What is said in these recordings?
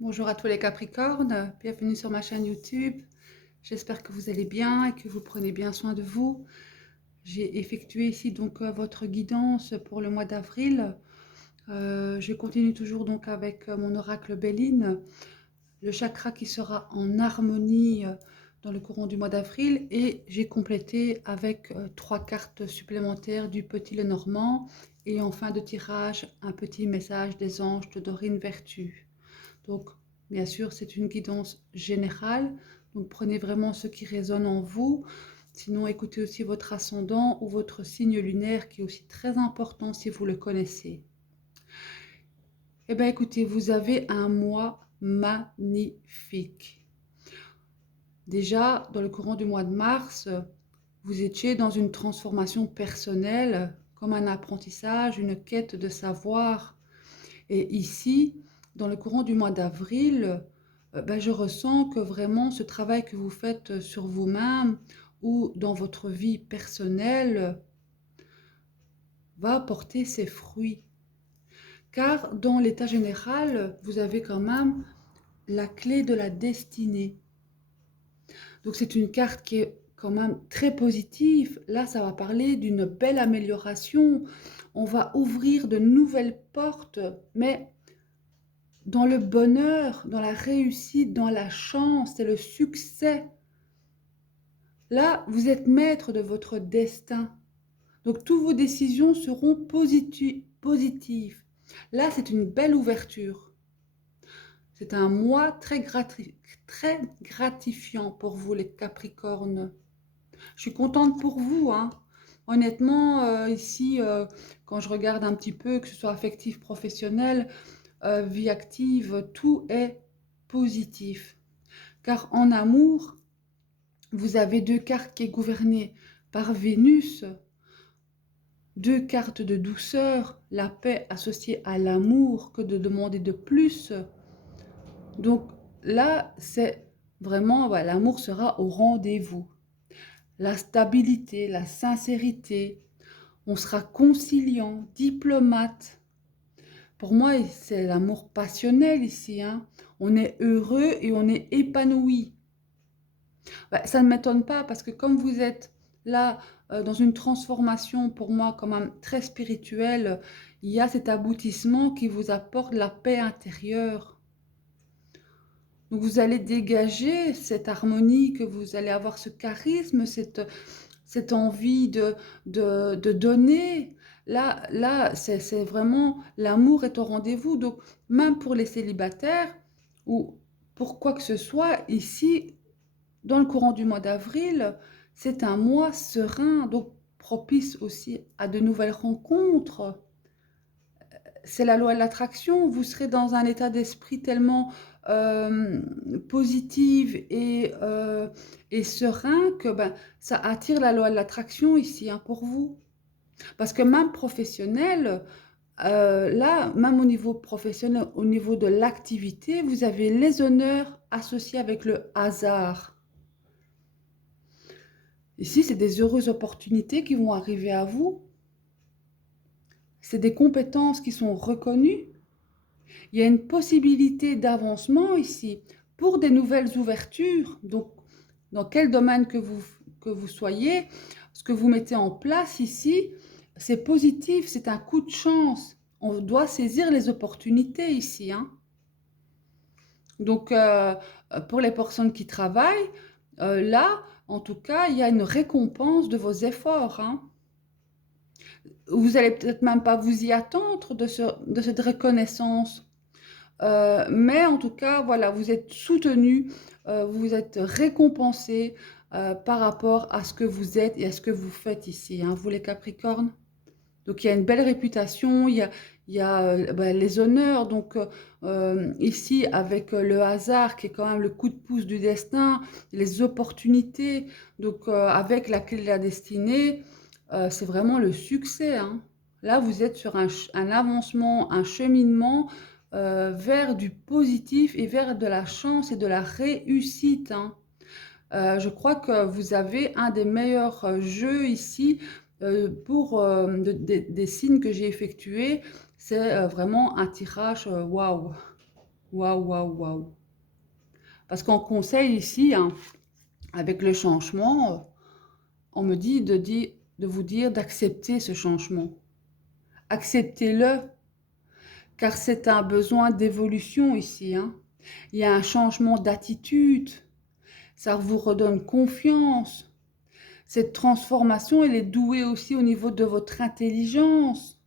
Bonjour à tous les Capricornes, bienvenue sur ma chaîne YouTube. J'espère que vous allez bien et que vous prenez bien soin de vous. J'ai effectué ici donc votre guidance pour le mois d'avril. Je continue toujours donc avec mon oracle Béline, le chakra qui sera en harmonie dans le courant du mois d'avril, et j'ai complété avec 3 cartes supplémentaires du Petit Lenormand et en fin de tirage un petit message des anges de Dorine Vertu. Donc, bien sûr, c'est une guidance générale. Donc, prenez vraiment ce qui résonne en vous. Sinon, écoutez aussi votre ascendant ou votre signe lunaire qui est aussi très important si vous le connaissez. Eh bien, écoutez, vous avez un mois magnifique. Déjà, dans le courant du mois de mars, vous étiez dans une transformation personnelle, comme un apprentissage, une quête de savoir. Et ici, dans le courant du mois d'avril, ben, je ressens que vraiment ce travail que vous faites sur vous-même ou dans votre vie personnelle va porter ses fruits. Car dans l'état général, vous avez quand même la clé de la destinée. Donc c'est une carte qui est quand même très positive. Là, ça va parler d'une belle amélioration. On va ouvrir de nouvelles portes, mais dans le bonheur, dans la réussite, dans la chance et le succès. Là, vous êtes maître de votre destin. Donc, toutes vos décisions seront positives. Là, c'est une belle ouverture. C'est un mois très gratifiant pour vous, les Capricornes. Je suis contente pour vous, hein. Honnêtement, ici, quand je regarde un petit peu, que ce soit affectif, professionnel, vie active, tout est positif. Car en amour, vous avez 2 cartes qui est gouvernées par Vénus, 2 cartes de douceur, la paix associée à l'amour, que de demander de plus. Donc là, c'est vraiment, voilà, l'amour sera au rendez-vous. La stabilité, la sincérité, on sera conciliant, diplomate. Pour moi, c'est l'amour passionnel ici, hein. On est heureux et on est épanoui. Bah, ça ne m'étonne pas parce que comme vous êtes là dans une transformation pour moi quand même très spirituelle, il y a cet aboutissement qui vous apporte la paix intérieure. Donc vous allez dégager cette harmonie, que vous allez avoir ce charisme, cette envie de donner. Là c'est vraiment l'amour est au rendez-vous. Donc même pour les célibataires ou pour quoi que ce soit, ici, dans le courant du mois d'avril, c'est un mois serein, donc propice aussi à de nouvelles rencontres. C'est la loi de l'attraction, vous serez dans un état d'esprit tellement euh, positif et serein que ben, ça attire la loi de l'attraction ici, hein, pour vous. Parce que même professionnel, là, même au niveau professionnel, au niveau de l'activité, vous avez les honneurs associés avec le hasard. Ici, c'est des heureuses opportunités qui vont arriver à vous. C'est des compétences qui sont reconnues. Il y a une possibilité d'avancement ici pour des nouvelles ouvertures. Donc, dans quel domaine que vous soyez, ce que vous mettez en place ici, c'est positif, c'est un coup de chance. On doit saisir les opportunités ici, hein. Donc, pour les personnes qui travaillent, là, en tout cas, il y a une récompense de vos efforts, hein. Vous allez peut-être même pas vous y attendre de cette reconnaissance. Mais en tout cas, voilà, vous êtes soutenu, vous êtes récompensé par rapport à ce que vous êtes et à ce que vous faites ici, hein, vous les Capricornes. Donc il y a une belle réputation, il y a bah, les honneurs. Donc ici, avec le hasard qui est quand même le coup de pouce du destin, les opportunités, donc avec la clé de la destinée, c'est vraiment le succès, hein. Là, vous êtes sur un avancement, un cheminement vers du positif et vers de la chance et de la réussite, hein. Je crois que vous avez un des meilleurs jeux ici pour des signes que j'ai effectués. C'est vraiment un tirage waouh. Waouh, waouh, waouh. Parce qu'en conseil ici, hein, avec le changement, on me dit de vous dire d'accepter ce changement. Acceptez-le, car c'est un besoin d'évolution ici, hein. Il y a un changement d'attitude, ça vous redonne confiance. Cette transformation, elle est douée aussi au niveau de votre intelligence.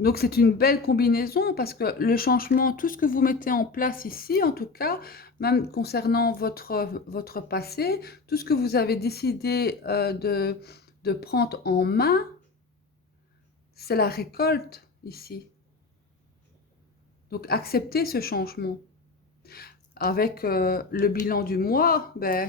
Donc c'est une belle combinaison parce que le changement, tout ce que vous mettez en place ici, en tout cas, même concernant votre passé, tout ce que vous avez décidé de prendre en main, c'est la récolte ici. Donc acceptez ce changement. Avec le bilan du mois, ben,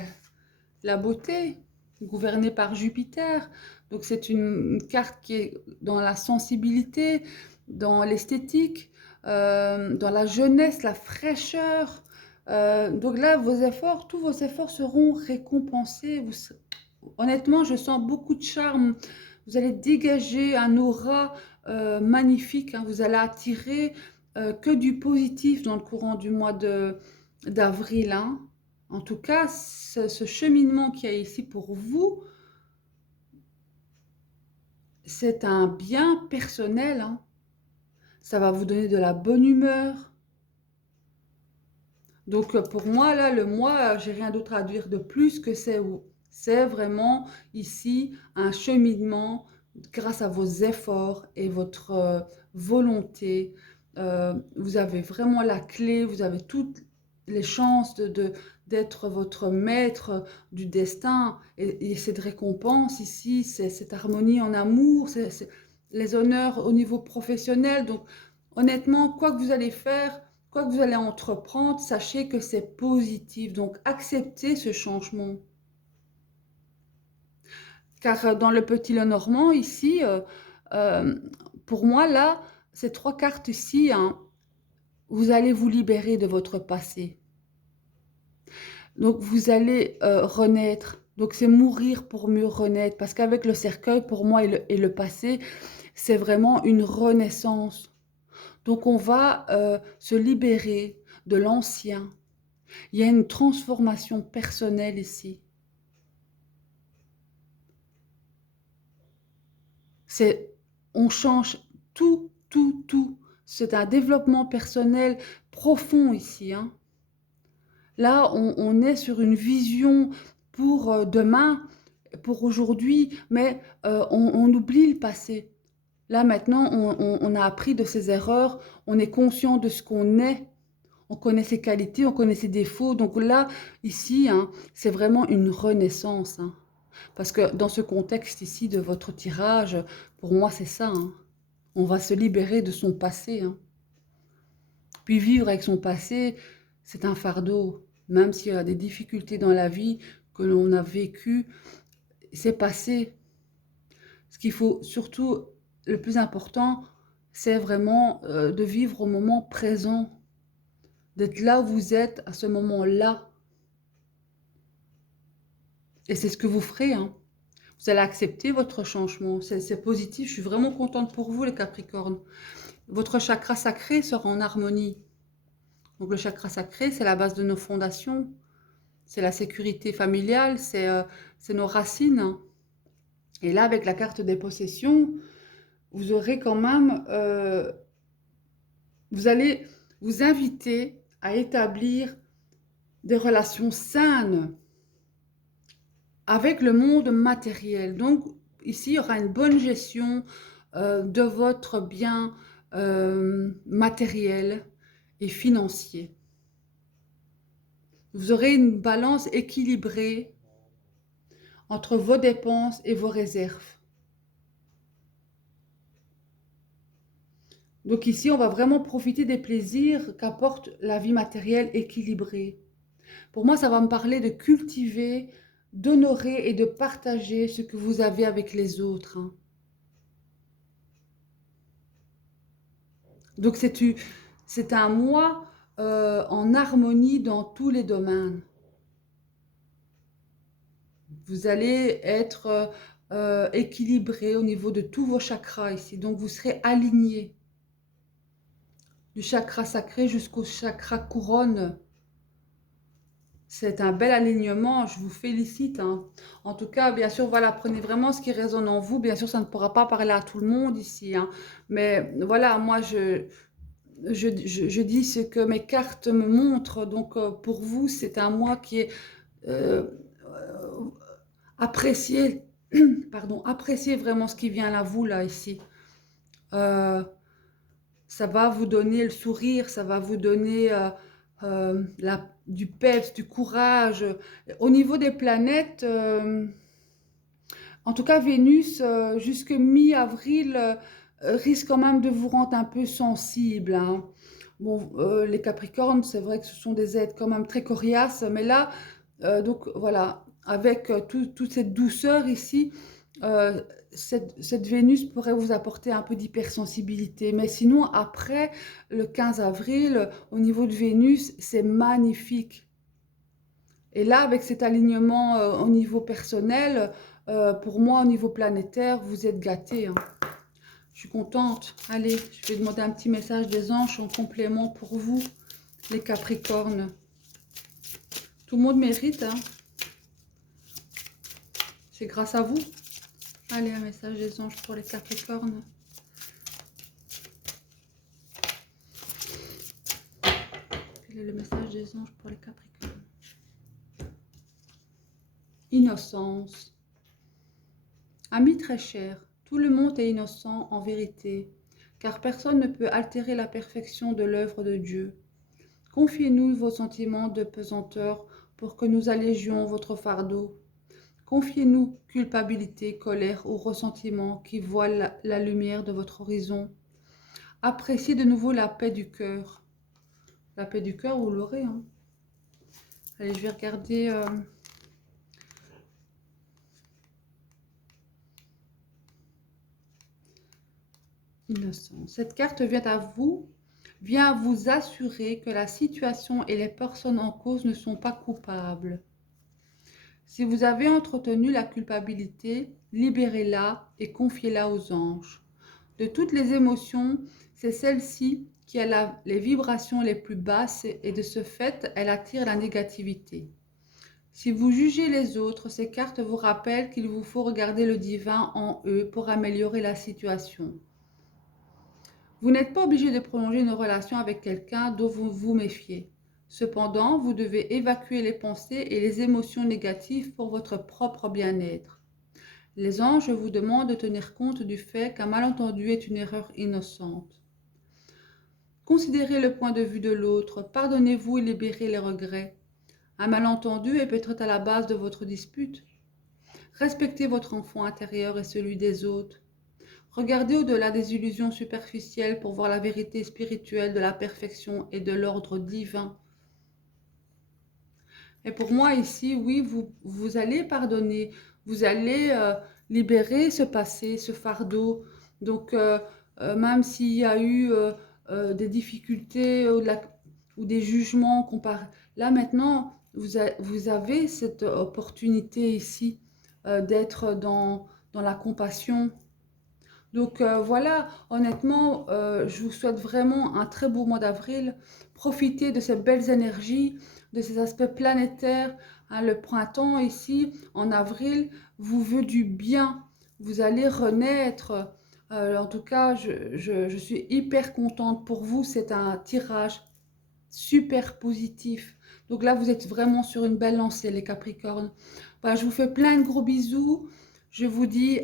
la beauté, gouvernée par Jupiter. Donc c'est une carte qui est dans la sensibilité, dans l'esthétique, dans la jeunesse, la fraîcheur. Donc là, vos efforts, tous vos efforts seront récompensés. Honnêtement, je sens beaucoup de charme. Vous allez dégager un aura magnifique, hein. Vous allez attirer que du positif dans le courant du mois d'avril, hein. En tout cas, ce cheminement qu'il y a ici pour vous, c'est un bien personnel, hein. Ça va vous donner de la bonne humeur. Donc pour moi, là, le mois, j'ai rien d'autre à dire de plus que c'est vraiment ici un cheminement grâce à vos efforts et votre volonté. Vous avez vraiment la clé, vous avez toutes les chances d'être votre maître du destin. Et cette récompense ici, c'est cette harmonie en amour, c'est les honneurs au niveau professionnel. Donc honnêtement, quoi que vous allez faire, quoi que vous allez entreprendre, sachez que c'est positif. Donc, acceptez ce changement. Car dans le petit Lenormand, ici, euh, pour moi, là, ces trois cartes ici, hein, vous allez vous libérer de votre passé. Donc, vous allez renaître. Donc, c'est mourir pour mieux renaître. Parce qu'avec le cercueil, pour moi, et le passé, c'est vraiment une renaissance. Donc, on va se libérer de l'ancien. Il y a une transformation personnelle ici. C'est, on change tout, tout, tout. C'est un développement personnel profond ici, hein. Là, on est sur une vision pour demain, pour aujourd'hui, mais on oublie le passé. Là, maintenant, on a appris de ses erreurs, on est conscient de ce qu'on est, on connaît ses qualités, on connaît ses défauts. Donc là, ici, hein, c'est vraiment une renaissance, hein. Parce que dans ce contexte ici de votre tirage, pour moi, c'est ça, hein. On va se libérer de son passé, hein. Puis vivre avec son passé, c'est un fardeau. Même s'il y a des difficultés dans la vie que l'on a vécues, c'est passé. Ce qu'il faut surtout, le plus important, c'est vraiment de vivre au moment présent, d'être là où vous êtes à ce moment-là. Et c'est ce que vous ferez, hein. Vous allez accepter votre changement. C'est positif. Je suis vraiment contente pour vous, les Capricornes. Votre chakra sacré sera en harmonie. Donc le chakra sacré, c'est la base de nos fondations. C'est la sécurité familiale, c'est nos racines. Et là, avec la carte des possessions, vous aurez quand même... vous allez vous inviter à établir des relations saines avec le monde matériel. Donc, ici, il y aura une bonne gestion de votre bien matériel et financier. Vous aurez une balance équilibrée entre vos dépenses et vos réserves. Donc ici, on va vraiment profiter des plaisirs qu'apporte la vie matérielle équilibrée. Pour moi, ça va me parler de cultiver, d'honorer et de partager ce que vous avez avec les autres, hein. Donc c'est un mois en harmonie dans tous les domaines. Vous allez être équilibré au niveau de tous vos chakras ici. Donc vous serez aligné. du chakra sacré jusqu'au chakra couronne. C'est un bel alignement, je vous félicite, hein. En tout cas, bien sûr, voilà, prenez vraiment ce qui résonne en vous. Bien sûr, ça ne pourra pas parler à tout le monde ici, hein. Mais voilà, moi, je dis ce que mes cartes me montrent. Donc, pour vous, c'est un mois qui est euh, euh, apprécié, pardon, appréciez vraiment ce qui vient à vous, là, ici. Euh, Ça va vous donner le sourire, ça va vous donner du peps, du courage. Au niveau des planètes, en tout cas Vénus, jusque mi-avril, risque quand même de vous rendre un peu sensible, hein. Bon, les Capricornes, c'est vrai que ce sont des êtres quand même très coriaces, mais là, donc voilà, avec toute cette douceur ici, euh, cette Vénus pourrait vous apporter un peu d'hypersensibilité. Mais sinon, après le 15 avril, au niveau de Vénus, c'est magnifique. Et là, avec cet alignement au niveau personnel, pour moi, au niveau planétaire, vous êtes gâtés, hein. Je suis contente. Allez, je vais demander un petit message des anges en complément pour vous, les Capricornes. Tout le monde mérite, hein. C'est grâce à vous. Allez, un message des anges pour les Capricornes. Quel est le message des anges pour les Capricornes? Innocence. Ami très cher, tout le monde est innocent en vérité, car personne ne peut altérer la perfection de l'œuvre de Dieu. Confiez-nous vos sentiments de pesanteur pour que nous allégions votre fardeau. Confiez-nous culpabilité, colère ou ressentiment qui voilent la lumière de votre horizon. Appréciez de nouveau la paix du cœur. La paix du cœur, vous l'aurez, hein. Allez, je vais regarder... Innocence. Cette carte vient vous assurer que la situation et les personnes en cause ne sont pas coupables. Si vous avez entretenu la culpabilité, libérez-la et confiez-la aux anges. De toutes les émotions, c'est celle-ci qui a les vibrations les plus basses et de ce fait, elle attire la négativité. Si vous jugez les autres, ces cartes vous rappellent qu'il vous faut regarder le divin en eux pour améliorer la situation. Vous n'êtes pas obligé de prolonger une relation avec quelqu'un dont vous vous méfiez. Cependant, vous devez évacuer les pensées et les émotions négatives pour votre propre bien-être. Les anges vous demandent de tenir compte du fait qu'un malentendu est une erreur innocente. Considérez le point de vue de l'autre, pardonnez-vous et libérez les regrets. Un malentendu est peut-être à la base de votre dispute. Respectez votre enfant intérieur et celui des autres. Regardez au-delà des illusions superficielles pour voir la vérité spirituelle de la perfection et de l'ordre divin. Et pour moi ici, oui, vous allez pardonner, vous allez libérer ce passé, ce fardeau. Donc, même s'il y a eu des difficultés ou des jugements comparés, là maintenant, vous avez cette opportunité ici d'être dans la compassion. Donc voilà, honnêtement, je vous souhaite vraiment un très beau mois d'avril. Profitez de ces belles énergies, de ces aspects planétaires, hein. Le printemps ici, en avril, vous veut du bien. Vous allez renaître. En tout cas, je suis hyper contente pour vous. C'est un tirage super positif. Donc là, vous êtes vraiment sur une belle lancée, les Capricornes. Voilà, je vous fais plein de gros bisous. Je vous dis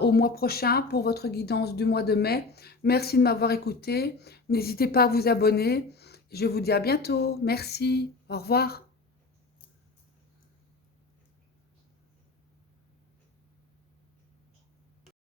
au mois prochain pour votre guidance du mois de mai. Merci de m'avoir écouté. N'hésitez pas à vous abonner. Je vous dis à bientôt. Merci. Au revoir.